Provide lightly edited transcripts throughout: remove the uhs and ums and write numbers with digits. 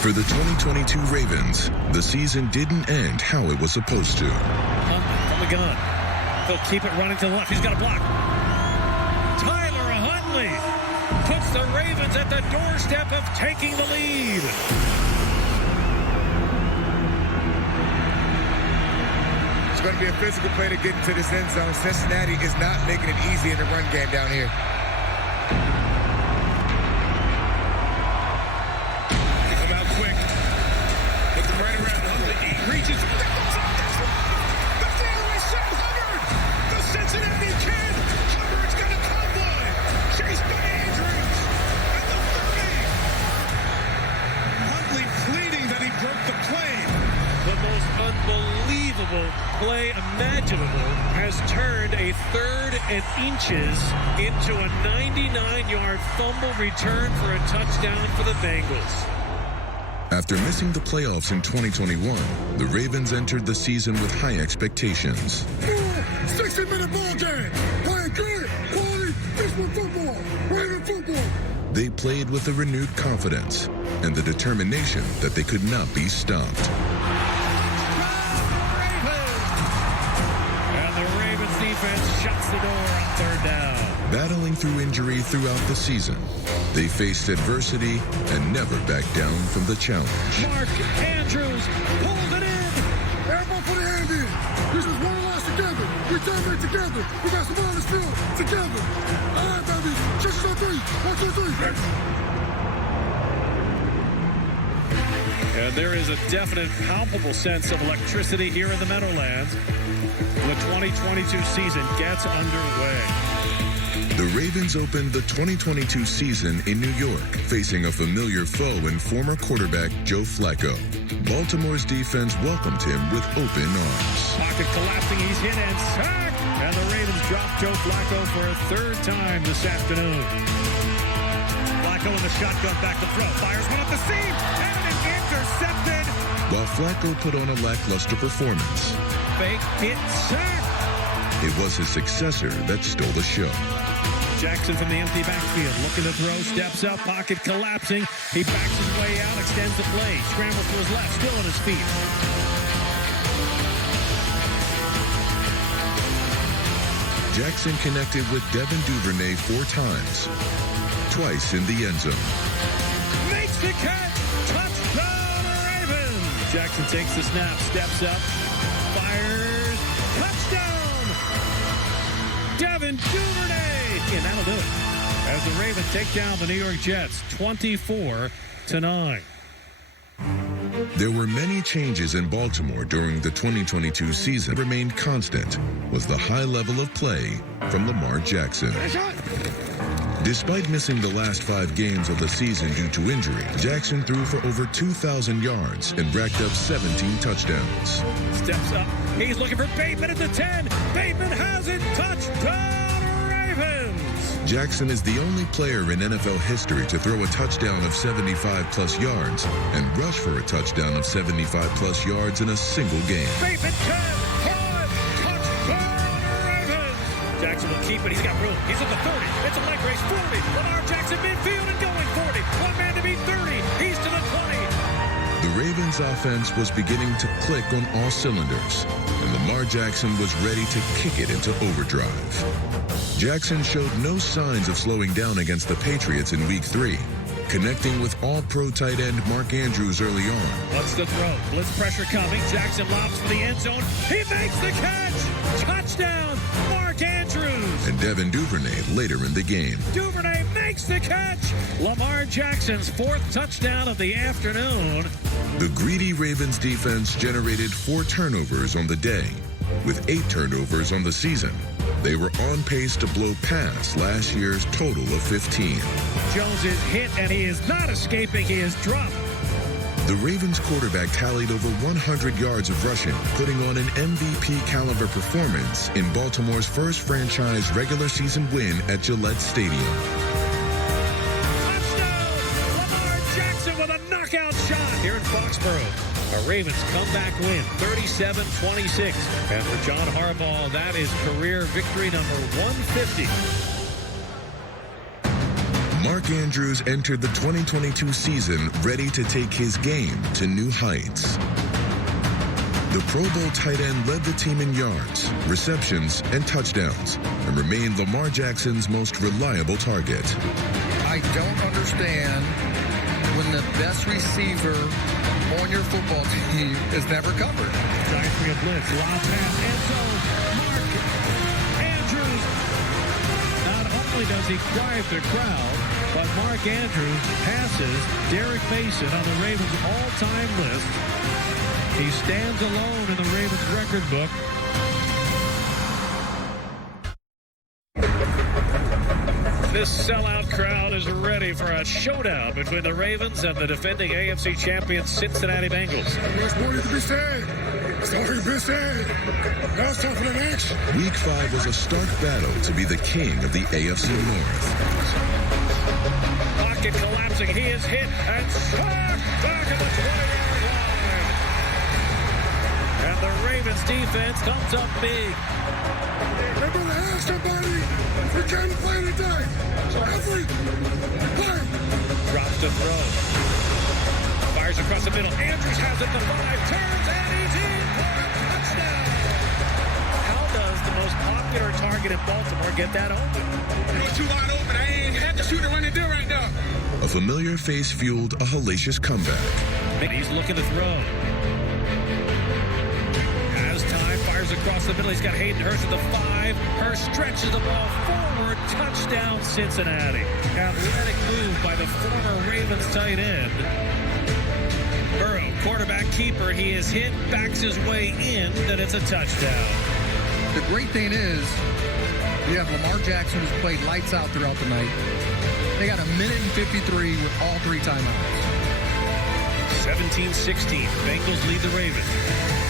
For the 2022 Ravens, the season didn't end how it was supposed to. From the gun. He'll keep it running to the left. He's got a block. Tyler Huntley puts the Ravens at the doorstep of taking the lead. It's going to be a physical play to get into this end zone. Cincinnati is not making it easy in the run game down here. Reaches. The fadeaway shot, Hubbard. The Cincinnati kid. Hubbard's got a convoy. Chased by Andrews. At the 30. Huntley pleading that he broke the play. The most unbelievable play imaginable has turned a 3rd and inches into a 99-yard fumble return for a touchdown for the Bengals. After missing the playoffs in 2021, the Ravens entered the season with high expectations. 60-minute ball game. Playing good, quality, baseball football, Raven football. They played with a renewed confidence and the determination that they could not be stopped. And the Ravens defense shuts the door on 3rd down. Battling through injury throughout the season, they faced adversity and never backed down from the challenge. Mark Andrews pulls it in. Everyone put a hand in. This is one last together. We dominate together. We got some on this field together. All right, baby. Churches on 3. 1, 2, 3. And there is a definite, palpable sense of electricity here in the Meadowlands. The 2022 season gets underway. The Ravens opened the 2022 season in New York, facing a familiar foe in former quarterback Joe Flacco. Baltimore's defense welcomed him with open arms. Pocket collapsing, he's hit and sacked. And the Ravens drop Joe Flacco for a 3rd time this afternoon. Flacco in the shotgun, back to throw. Fires one up the seam, and it's intercepted. While Flacco put on a lackluster performance, Fake hit, sack. it was his successor that stole the show. Jackson from the empty backfield, looking to throw, steps up, pocket collapsing. He backs his way out, extends the play, scrambles to his left, still on his feet. Jackson connected with Devin Duvernay 4 times, twice in the end zone. Makes the catch, touchdown Ravens! Jackson takes the snap, steps up, fires, touchdown! Devin Duvernay! And that'll do it. As the Ravens take down the New York Jets, 24-9. There were many changes in Baltimore during the 2022 season. What remained constant was the high level of play from Lamar Jackson. Despite missing the last 5 games of the season due to injury, Jackson threw for over 2,000 yards and racked up 17 touchdowns. Steps up. He's looking for Bateman at the 10. Bateman has it. Touchdown, Ravens! Jackson is the only player in NFL history to throw a touchdown of 75-plus yards and rush for a touchdown of 75-plus yards in a single game. Bateman 10, 5, touchdown, Ravens! Jackson will keep it. He's got room. He's at the 30. It's a leg race. 40. Lamar Jackson midfield and going 40. One man to beat 30. He's to the 20. The Ravens' offense was beginning to click on all cylinders, and Lamar Jackson was ready to kick it into overdrive. Jackson showed no signs of slowing down against the Patriots in Week 3, connecting with all-pro tight end Mark Andrews early on. What's the throw? Blitz pressure coming. Jackson lobs for the end zone. He makes the catch! Touchdown, Mark Andrews! And Devin Duvernay later in the game. Duvernay makes the catch! Lamar Jackson's 4th touchdown of the afternoon. The greedy Ravens defense generated 4 turnovers on the day, with 8 turnovers on the season. They were on pace to blow past last year's total of 15. Jones is hit, and he is not escaping. He is dropped. The Ravens quarterback tallied over 100 yards of rushing, putting on an MVP-caliber performance in Baltimore's first franchise regular season win at Gillette Stadium. Touchdown! Lamar Jackson with a knockout shot here in Foxborough. A Ravens comeback win, 37-26. And for John Harbaugh, that is career victory number 150. Mark Andrews entered the 2022 season ready to take his game to new heights. The Pro Bowl tight end led the team in yards, receptions, and touchdowns, and remained Lamar Jackson's most reliable target. I don't understand when the best receiver on your football team is never covered. Giants bring a blitz, lob pass, end zone, Mark Andrews. Not only does he quiet the crowd, but Mark Andrews passes Derek Mason on the Ravens' all-time list. He stands alone in the Ravens record book. This sellout crowd is ready for a showdown between the Ravens and the defending AFC champion Cincinnati Bengals. There's more to be said. It's already been said. Now it's time for the next. Week 5 was a stark battle to be the king of the AFC North. Pocket collapsing. He is hit and sacked back at the 20-yard line. And the Ravens defense comes up big. Remember to ask somebody if we came to play today. Every play. Drops to throw. Fires across the middle. Andrews has it to 5. Turns and he's in for a touchdown. How does the most popular target in Baltimore get that open? It was too wide open. I ain't had to shoot it when they do right now. A familiar face fueled a hellacious comeback. He's looking to throw. Has time, fires across the middle. He's got Hayden Hurst at the 5. Hurst stretches the ball forward. Touchdown, Cincinnati. Athletic move by the former Ravens tight end. Burrow, quarterback keeper. He is hit, backs his way in, then it's a touchdown. The great thing is, you have Lamar Jackson who's played lights out throughout the night. They got 1 minute and 53 with all 3 timeouts. 17-16, Bengals lead the Ravens.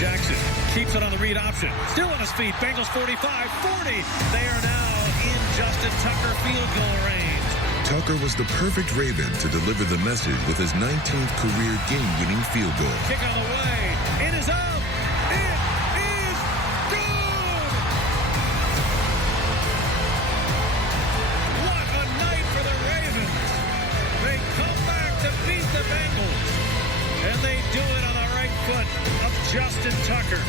Jackson keeps it on the read option. Still on his feet, Bengals 45, 40. They are now in Justin Tucker field goal range. Tucker was the perfect Raven to deliver the message with his 19th career game-winning field goal. Kick on the way. It is up. It is good. What a night for the Ravens. They come back to beat the Bengals. And they do it on the right foot of Justin Tucker.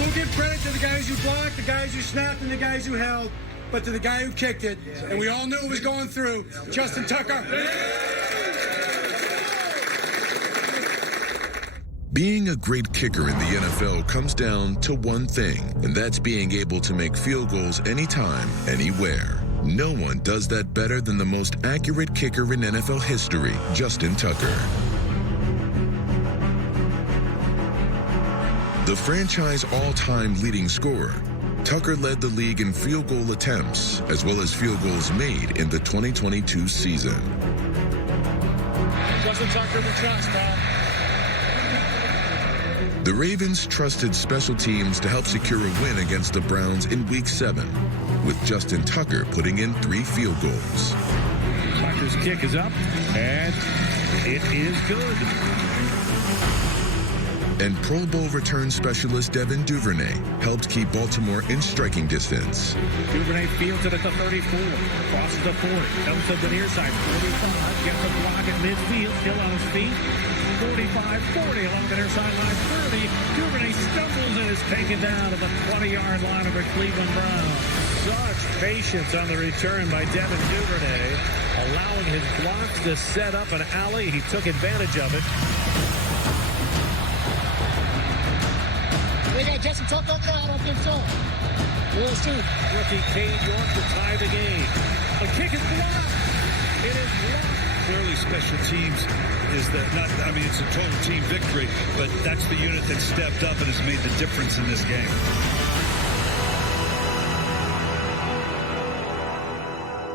We'll give credit to the guys who blocked, the guys who snapped, and the guys who held, but to the guy who kicked it, and we all knew it was going through, Justin Tucker. Being a great kicker in the NFL comes down to one thing, and that's being able to make field goals anytime, anywhere. No one does that better than the most accurate kicker in NFL history, Justin Tucker. The franchise all-time leading scorer, Tucker led the league in field goal attempts as well as field goals made in the 2022 season. Justin Tucker the trust, Tom. The Ravens trusted special teams to help secure a win against the Browns in Week 7, with Justin Tucker putting in 3 field goals. Tucker's kick is up, and it is good. And Pro Bowl return specialist Devin Duvernay helped keep Baltimore in striking distance. Duvernay fields it at the 34, crosses the 40, comes to the near side, 45, gets a block at midfield, still on his feet, 45-40 along the near sideline, 30, Duvernay stumbles and is taken down to the 20-yard line of the Cleveland Browns. Such patience on the return by Devin Duvernay, allowing his blocks to set up an alley. He took advantage of it. They got Justin Tucker over there. I don't think so. We'll see. Rookie Cade York to tie the game. The kick is blocked. It is blocked. Clearly special teams is it's a total team victory, but that's the unit that stepped up and has made the difference in this game.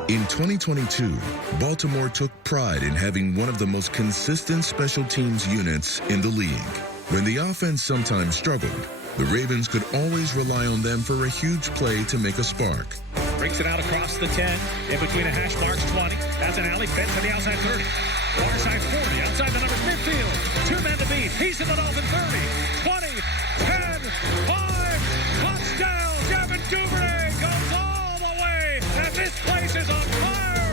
In 2022, Baltimore took pride in having one of the most consistent special teams units in the league. When the offense sometimes struggled, the Ravens could always rely on them for a huge play to make a spark. Brings it out across the 10, in between a hash marks 20, has an alley, bent to the outside 30, far side 40, outside the numbers midfield, 2 men to beat, he's in the Dolphin 30, 20, 10, 5, touchdown, Devin Duvernay goes all the way, and this place is on fire!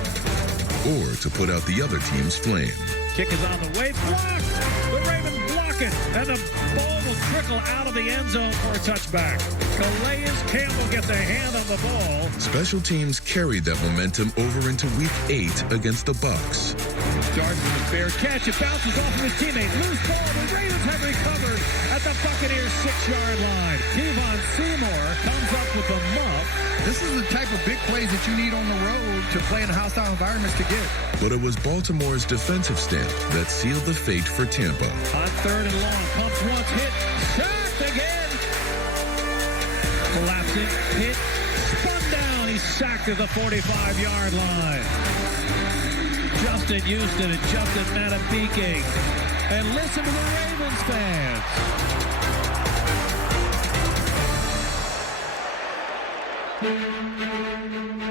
or to put out the other team's flame. Kick is on the way, blocked! The Ravens block it, and the ball will trickle out of the end zone for a touchback. Calais Campbell gets a hand on the ball. Special teams carried that momentum over into Week 8 against the Bucs. Jordan with a fair catch. It bounces off of his teammate. Loose ball. The Ravens have recovered at the Buccaneers' 6-yard line. Kevon Seymour comes up with a muff. This is the type of big plays that you need on the road to play in hostile environments to get. But it was Baltimore's defensive stamp that sealed the fate for Tampa. On 3rd and long. Pumps once, hit, sacked again. Collapsing, hit, spun down. He's sacked at the 45-yard line. Justin Houston and Justin Matabike. And listen to the Ravens fans.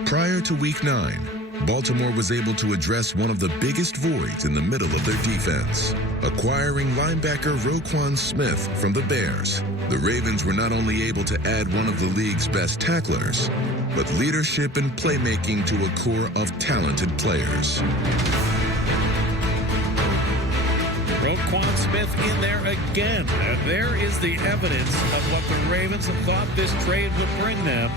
Prior to Week 9, Baltimore was able to address one of the biggest voids in the middle of their defense, acquiring linebacker Roquan Smith from the Bears. The Ravens were not only able to add one of the league's best tacklers, but leadership and playmaking to a core of talented players. Roquan Smith in there again, and there is the evidence of what the Ravens thought this trade would bring them.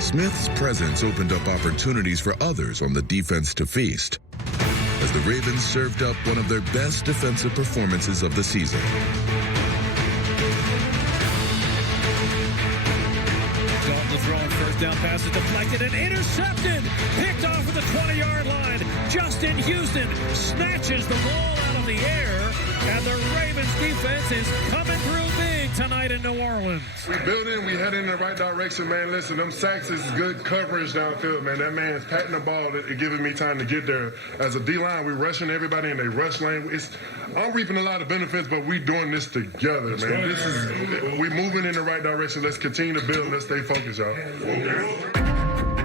Smith's presence opened up opportunities for others on the defense to feast, as the Ravens served up one of their best defensive performances of the season. Dalton throwing first down pass is deflected and intercepted. Picked off at the 20-yard line. Justin Houston snatches the ball out of the air, and the Ravens defense is coming through big tonight in New Orleans. We building, we heading in the right direction, man. Listen, them sacks is good coverage downfield, man. That man's patting the ball, it giving me time to get there. As a D-line, we rushing everybody in their rush lane. I'm reaping a lot of benefits, but we doing this together, man. We moving in the right direction. Let's continue to build and let's stay focused, y'all.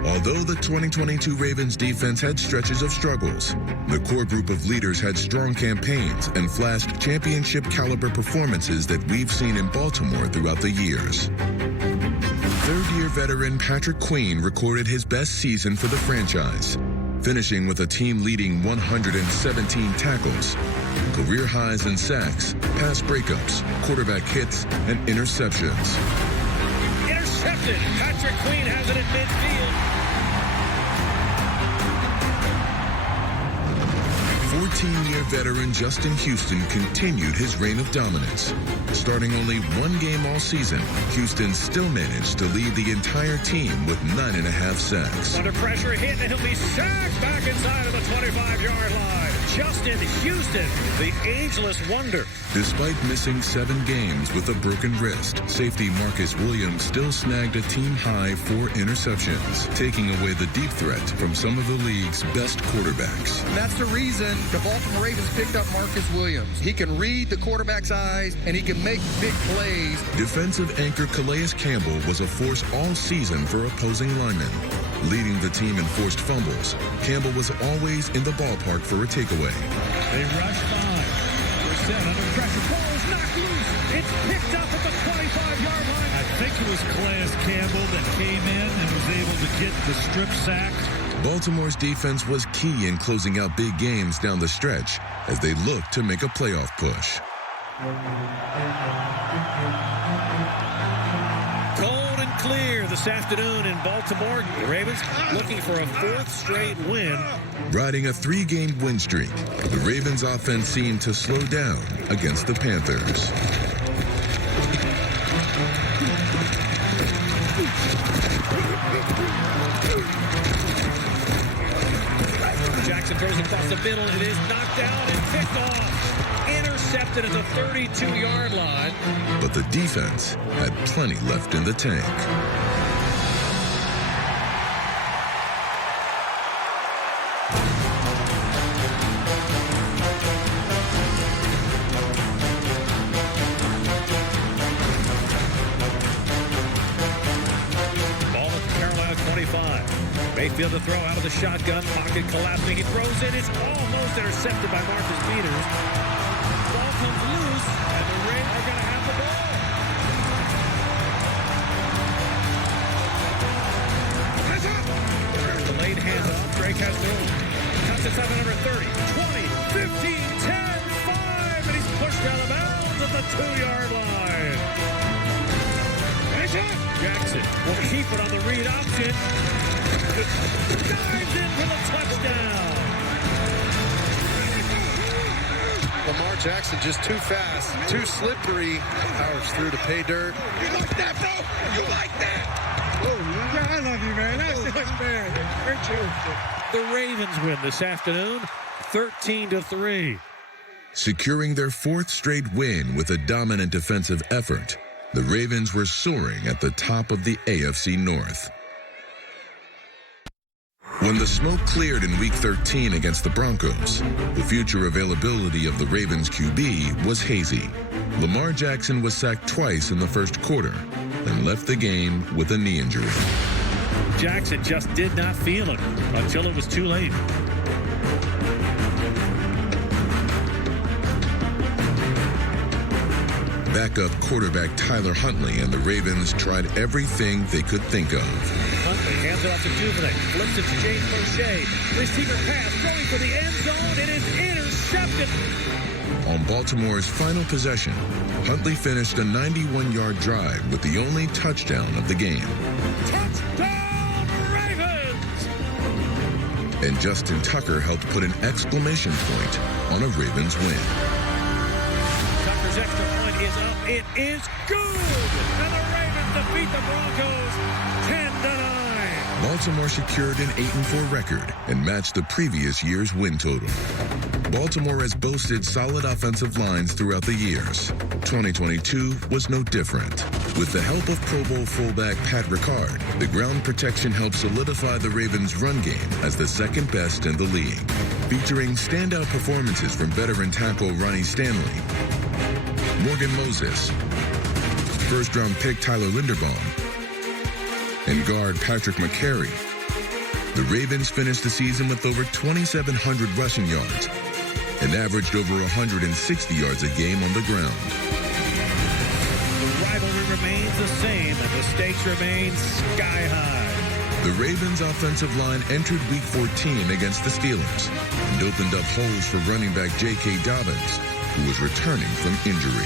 Although the 2022 Ravens defense had stretches of struggles, the core group of leaders had strong campaigns and flashed championship-caliber performances that we've seen in Baltimore throughout the years. Third-year veteran Patrick Queen recorded his best season for the franchise, finishing with a team-leading 117 tackles, career highs in sacks, pass breakups, quarterback hits, and interceptions. Intercepted. Patrick Queen has it at midfield. 14-year veteran Justin Houston continued his reign of dominance. Starting only one game all season, Houston still managed to lead the entire team with 9.5 sacks. Under pressure, hit, and he'll be sacked back inside of the 25-yard line. Justin Houston, the ageless wonder. Despite missing 7 games with a broken wrist, safety Marcus Williams still snagged a team-high 4 interceptions, taking away the deep threat from some of the league's best quarterbacks. That's the reason the Baltimore Ravens picked up Marcus Williams. He can read the quarterback's eyes, and he can make big plays. Defensive anchor Calais Campbell was a force all season for opposing linemen. Leading the team in forced fumbles, Campbell was always in the ballpark for a takeaway. They rush 5. They're set under pressure. Ball is knocked loose. It's picked up at the 25-yard line. I think it was Calais Campbell that came in and was able to get the strip sack. Baltimore's defense was key in closing out big games down the stretch as they looked to make a playoff push. Cold and clear this afternoon in Baltimore. The Ravens looking for a 4th straight win. Riding a 3-game win streak, the Ravens offense seemed to slow down against the Panthers. Jackson throws across the middle. It is knocked down and picked off. Intercepted at the 32-yard line. But the defense had plenty left in the tank. Ball at the Carolina 25. Mayfield to throw out of the shotgun. Pocket collapsing. He throws it. It's almost intercepted by Marcus Peters. Ball comes loose, and the Ravens are going to have the ball. Delayed handoff. Drake has room. Cuts it up at number 30, 20, 15, 10, 5, and he's pushed out of bounds at the 2-yard line. Jackson will keep it on the read option. Dives in for the touchdown. Lamar Jackson just too fast, too slippery. Powers through to pay dirt. You like that, bro? You like that? Oh, yeah, I love you, man. That's fair. The Ravens win this afternoon, 13-3. Securing their 4th straight win with a dominant defensive effort, the Ravens were soaring at the top of the AFC North. When the smoke cleared in Week 13 against the Broncos, the future availability of the Ravens QB was hazy. Lamar Jackson was sacked twice in the first quarter and left the game with a knee injury. Jackson just did not feel it until it was too late. Backup quarterback Tyler Huntley and the Ravens tried everything they could think of. Huntley hands it off to Duvernay, flips it to James O'Shea. Receiver pass, going for the end zone. It is intercepted. On Baltimore's final possession, Huntley finished a 91-yard drive with the only touchdown of the game. Touchdown, Ravens! And Justin Tucker helped put an exclamation point on a Ravens win. Tucker's extra point is up. It is good! And the Ravens defeat the Broncos 10-9. Baltimore secured an 8-4 record and matched the previous year's win total. Baltimore has boasted solid offensive lines throughout the years. 2022 was no different. With the help of Pro Bowl fullback Pat Ricard, the ground protection helped solidify the Ravens' run game as the second best in the league. Featuring standout performances from veteran tackle Ronnie Stanley, Morgan Moses, first-round pick Tyler Linderbaum, and guard Patrick McCary. The Ravens finished the season with over 2,700 rushing yards and averaged over 160 yards a game on the ground. The rivalry remains the same and the stakes remain sky high. The Ravens' offensive line entered Week 14 against the Steelers and opened up holes for running back J.K. Dobbins, who was returning from injury.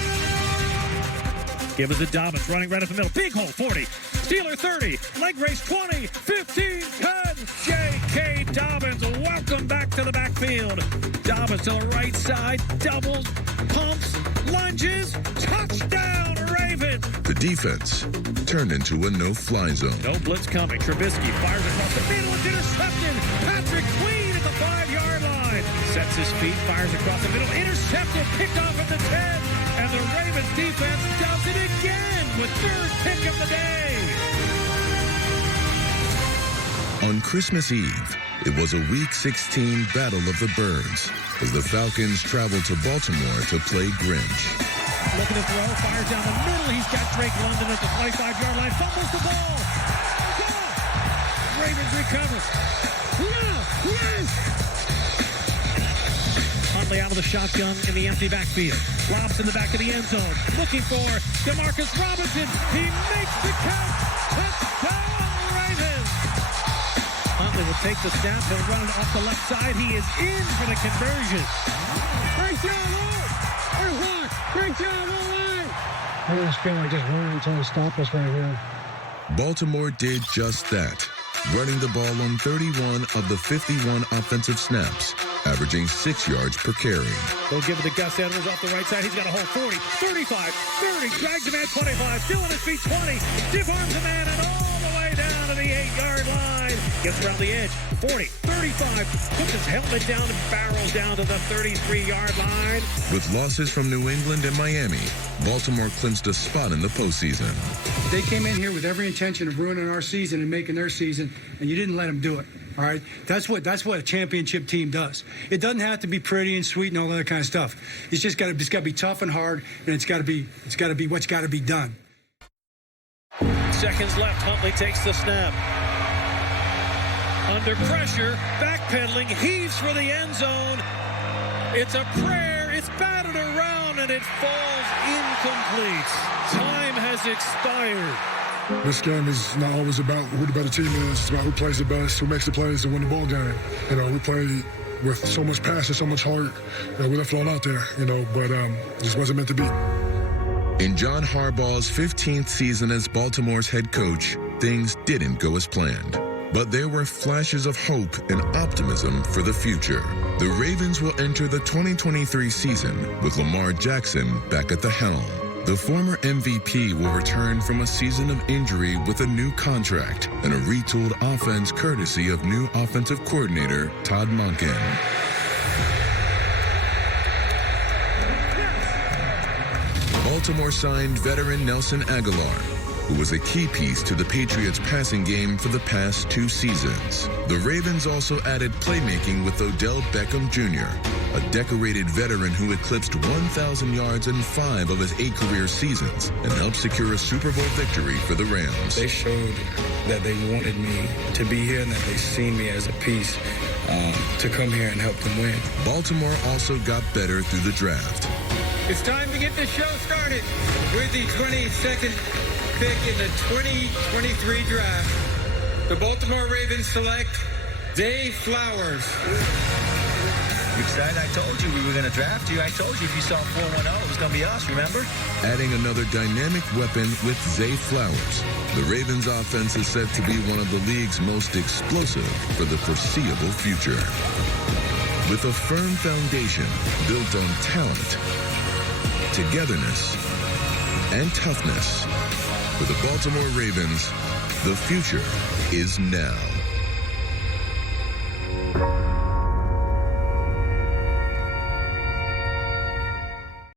Give us a Dobbins running right up the middle. Big hole, 40. Steeler 30. Leg race 20. 15. 10. J.K. Dobbins. Welcome back to the backfield. Dobbins to the right side. Doubles. Pumps. Lunges. Touchdown, Ravens. The defense turned into a no-fly zone. No blitz coming. Trubisky fires across the middle. It's intercepted. Patrick Queen at the 5-yard line. Sets his feet. Fires across the middle. Intercepted. Picked off at the 10. And the Ravens defense does it again with 3rd pick of the day. On Christmas Eve, it was a Week 16 Battle of the Birds as the Falcons traveled to Baltimore to play Grinch. Looking to throw, fires down the middle. He's got Drake London at the 25-yard line. Fumbles the ball. Ravens recover. Huntley out of the shotgun in the empty backfield. Lobs in the back of the end zone. Looking for Demarcus Robinson. He makes the catch. Touchdown, Ravens. Huntley will take the snap. He'll run it off the left side. He is in for the conversion. Great job, Lord. Great job, all right. I just feel like just running until they stop us right here. Baltimore did just that, running the ball on 31 of the 51 offensive snaps, averaging 6 yards per carry. They'll give it to Gus Edwards off the right side. He's got a hole 40, 35, 30, drags him at 25, still on his feet 20, stiff arms a man and all the way down to the 8-yard line. Gets around the edge, 40, 35, puts his helmet down and barrels down to the 33-yard line. With losses from New England and Miami, Baltimore clinched a spot in the postseason. They came in here with every intention of ruining our season and making their season, and you didn't let them do it. All right, that's what a championship team does. It doesn't have to be pretty and sweet and all that kind of stuff. It's just got to be tough and hard, and it's got to be what's got to be done. Seconds left. Huntley takes the snap. Under pressure, backpedaling, heaves for the end zone. It's a prayer. It's batted around, and it falls incomplete. Time has expired. This game is not always about who the better team is. It's about who plays the best, who makes the plays to win the ball game. We play with so much passion, so much heart. We left it all out there, but it just wasn't meant to be. In John Harbaugh's 15th season as Baltimore's head coach, things didn't go as planned. But there were flashes of hope and optimism for the future. The Ravens will enter the 2023 season with Lamar Jackson back at the helm. The former MVP will return from a season of injury with a new contract and a retooled offense courtesy of new offensive coordinator Todd Monken. Baltimore signed veteran Nelson Aguilar, who was a key piece to the Patriots' passing game for the past 2 seasons. The Ravens also added playmaking with Odell Beckham Jr., a decorated veteran who eclipsed 1,000 yards in 5 of his 8 career seasons and helped secure a Super Bowl victory for the Rams. They showed that they wanted me to be here and that they seen me as a piece to come here and help them win. Baltimore also got better through the draft. It's time to get this show started with the 22nd pick in the 2023 draft. The Baltimore Ravens select Zay Flowers. You excited? I told you we were going to draft you. I told you if you saw 410, it was going to be us, remember? Adding another dynamic weapon with Zay Flowers, the Ravens offense is set to be one of the league's most explosive for the foreseeable future. With a firm foundation built on talent, togetherness, and toughness, for the Baltimore Ravens, the future is now.